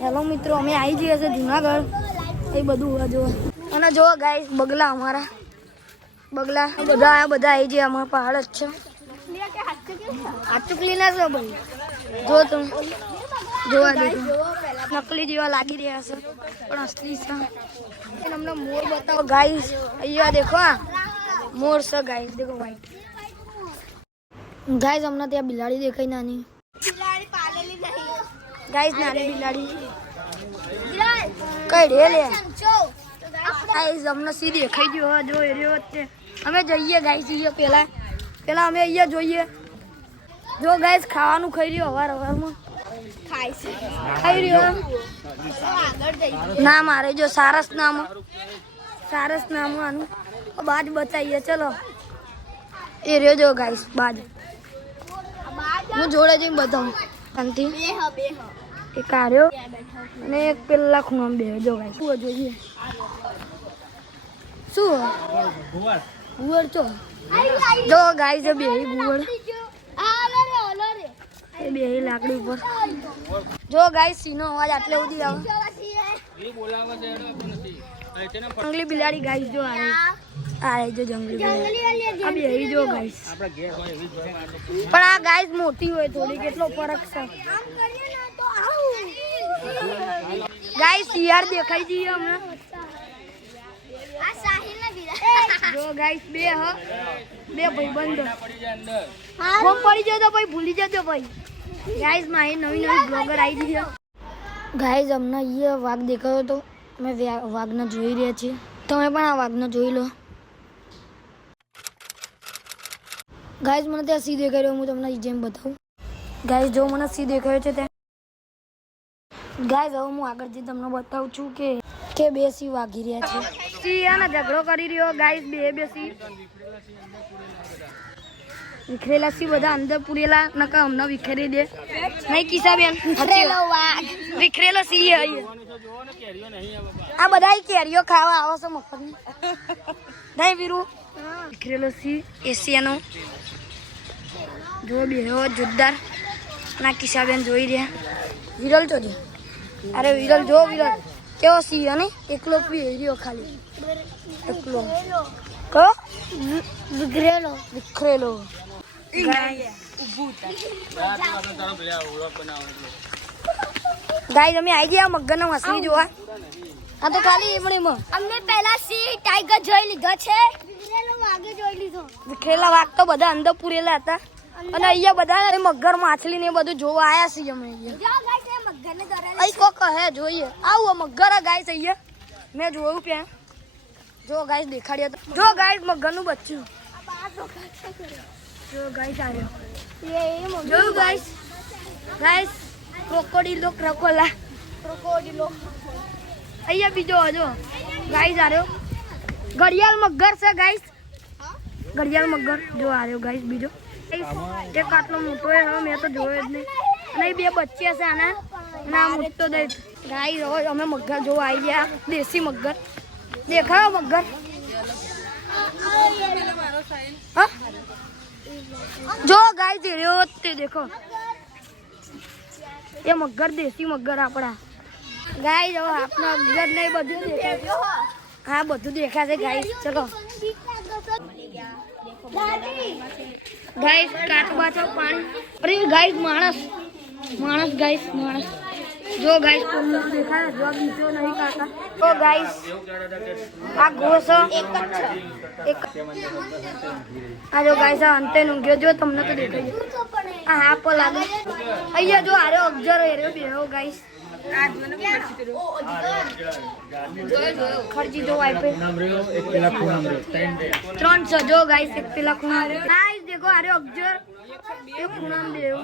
Hello મિત્રો, અમે આવી જઈએ છીએ જુનાગઢ. એ બધું જો અને જો ગાઈસ બગલા, અમારા બગલા બધા આવી જાય. અમારા પહાડ જ છે. હાચું ક્લીનર છે ભાઈ. જો તમે જોવા દેજો, નકલી જેવા લાગી રહ્યા છે પણ અસલી છે. અમને મોર બતાવો ગાઈસ. અહીંયા દેખો, મોર છે ગાઈસ. દેખો વ્હાઈટ. ગાઈસ અમને ત્યાં બિલાડી દેખાઈ, નાની ગાઈસ, નાની બિલાડી કઈ રે લે. ગાઈસ અમને સી દેખાઈ ગયો. જો એરિયો વચ્ચે અમે જઈએ ગાઈસ. પેલા અમે અહીંયા જોઈએ. જો ગાઈસ ખાવાનું ખાઈ રહ્યો, અવારમાં ખાઈ રહ્યો. નામ મારે જો સારસ નામ આનું બાજ બતાવીએ. ચલો એ રહ્યો જો ગાઈસ બાજ. હું જોડે જઈને બતાવું. શાંતિ એક આવ્યો અને એક પેલા ખૂણામાં બે. જો ગાઈસ શું જોઈએ, શું ગુવડ છો. જો ગાઈસ બે ગુવડ, બે લાકડી ઉપર. જો ગાઈસ સીનો અવાજ આટલે સુધી આવે. જંગલી બિલાડી ગાઈસ. જો આ જો જંગલી બિલાડી આ બે જો ગાઈસ. પણ આ ગાઈસ મોટી હોય થોડી, કેટલો ફરક છે ગાઈસ. શિયાળ દેખાઈ જઈએ હમણાં. જો ગાઈસ બે ભાઈબંધો ફોન પડી જાય તો ભાઈ ભૂલી જજો ભાઈ. ગાઈસ મારી નવી બ્લોગર આવી ગઈ. ગાઈસ અમને અહીંયા વાઘ દેખાયો તો અમે વાઘને જોઈ રહ્યા છીએ. તમે પણ આ વાઘને જોઈ લો. ગાઈસ મને ત્યાં સી દેખાયો, હું તમને જેમ બતાવું. ગાઈસ જો મને સી દેખાયો છે ત્યાં. ગાઈસ હવે હું આગળ જઈ તમને બતાવું છું કે બે સી વાગી રહ્યા છે. સી આને ઝઘડો કરી રહ્યો ગાઈસ. બે સી વિખરેલા સી બધા અંદર પૂરેલા. નકા અમને વિખરી દે નહીં કિસાબેન. વિખરેલો સી આ બધા કેરીઓ ખાવા આવે છે મફતની નહીં વીરુ. વિખરેલો સી એશિયાનો જો બે જોરદાર. ના કિસાબેન જોઈ રહ્યા. વિરલ તો જો. અરે વિરલ જો, વિરલ કેવો સી હે ને. એકલો પી રહ્યો ખાલી, એકલો. કો વિખરેલો ગાઈસ અમે આવી ગયા મગરના મસલી જોવા. આ તો ખાલી એમણીમાં અમે પહેલા સી ટાઈગર જોઈ લીધો છે. વિખરેલા વાઘ તો બધા અંદર પૂરેલા હતા. અને અહીંયા બધા મગર માછલી ને બધું જોવા આયા છીએ અમે. અહીં કોક હે જોઈએ. આવું મગર ગાઈસ અહીંયા મેં જોયું ત્યાં. જો ગાઈસ દેખાડ્યો તો. જો ગાઈસ મગરનું બચ્ચું. જો ગાઈસ આવ્યો. જો ગાઈસ ક્રોકોડીલો અહીંયા બીજો જો ગાઈસ આવ્યો. ઘડિયાળ મગર છે ગાઈસ. ઘડિયાળ મગર જો આવ્યો ગાઈસ બીજો. એક આટલો મોટો હે, મેં તો જોયો જ નહીં. અને બે બચ્ચે છે આના. ના મોટો દઈ ગાઈસ. હવે અમે મગર જોવા આવી ગયા. દેશી મગર દેખાયો. મગર જો ગાઈસ રહ્યો તે દેખો. એ મગર દેશી મગર આપણા. ગાઈસ હવે આપના મગર નહીં બધું દેખાય. હા બધું દેખાશે ગાઈસ. ચલો ગાઈસ કાચબા છો પાણી. અરે ગાઈસ માણસ ગાઈસ માણસ. જો ગાઈસ કોનો દેખાય. જો બીજો નહીં કાકા. તો ગાઈસ આ ઘોસ એક આ જો ગાઈસ આ અંતે ઊંઘ્યો. જો તમને તો દેખાય આ હાપ લાગે. અહીંયા જો આરે અક્ષર એર્યો બેહો ગાઈસ. ખર્ચી જો વાઈપે 300. જો ગાઈસ એક પેલા ખૂણા. ગાઈસ દેખો આરે અક્ષર એક ખૂણામાં બેહો.